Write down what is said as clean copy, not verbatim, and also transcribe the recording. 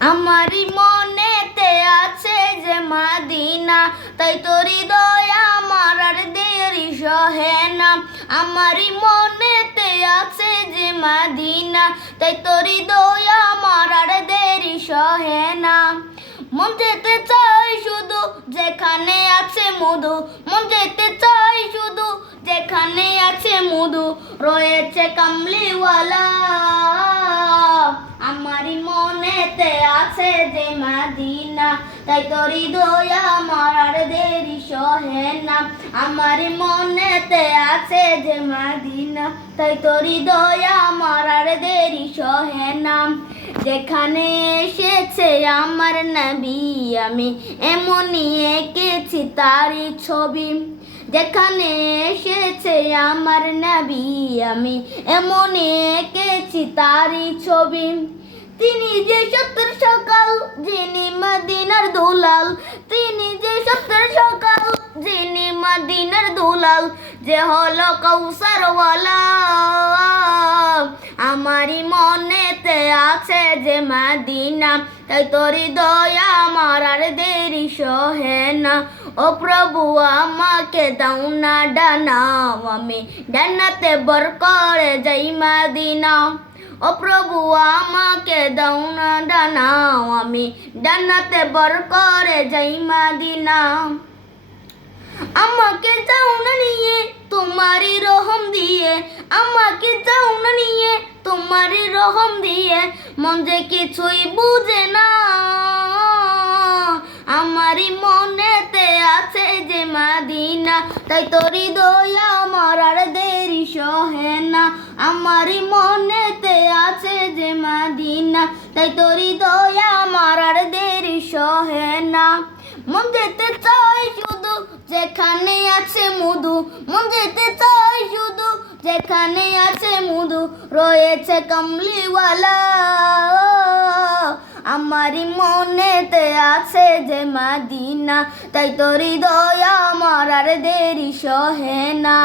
আমারই মনেতে আছে যে মাদিনা, তাই তোর হৃদয় আমার আর দেরি সহে না। আমারই মনেতে আছে যে মাদিনা, তাই তোর হৃদয় আমার আর দেরি সহে না। মন যেতে চাই শুধু যেখানে আছে মধু, মন যেতে চাই শুধু যেখানে আছে মধু, রয়েছে কামলিওয়ালা। আমারই মনেতে আছে যে মাদিনা, তাই তোর হৃদয় আমার আর দেরি সহে না। আমারই মনেতে আছে যে মাদিনা, তাই তোর হৃদয় আমার আর দেরি সহে না। যেখানে এসেছে আমার নবী, আমি এমনই এঁকেছি তারই ছবি। যেখানে এসেছে আমার নবী, আমি এমনই এঁকেছি তারই ছবি। তিনি যে সত্যের সকাল, যিনি মদিনার দুলাল, তিনি যে সত্যের সকাল, যিনি মদিনার দুলাল, যে হলো কৌসারওয়ালা। আমারই মনেতে আছে যে মাদিনা, তাই তোর হৃদয় আমার আর দেরি সহে না। ও প্রভু আমাকে দাও না ডানা, আমি ডানাতে বর করে যাই মাদিনা। ও প্রভু আমাকে দাও না ডানা, আমি ডানাতে বর করে যাই মাদিনা। আমাকে যাও না নিয়ে তোমারই রহম দিয়ে, আমাকে যাও না নিয়ে তোমারই রহম দিয়ে, মন যে কিছুই বুঝে না। আমারই মনেতে আছে যে মাদিনা, তাই তোর হৃদয় আমার আর দেরি সহে না। আমারই মনেতে আছে যে মাদিনা, তাই তোর হৃদয় আমার আর দেরি সহে না। মন যেতে চাই শুধু যেখানে আছে মধু, মন যেতে চাই শুধু যেখানে আছে মধু, রয়েছে কামলিওয়ালা। আমারই মনেতে আছে যে মাদিনা, তাই তোর হৃদয় আমার আর দেরি সহে না।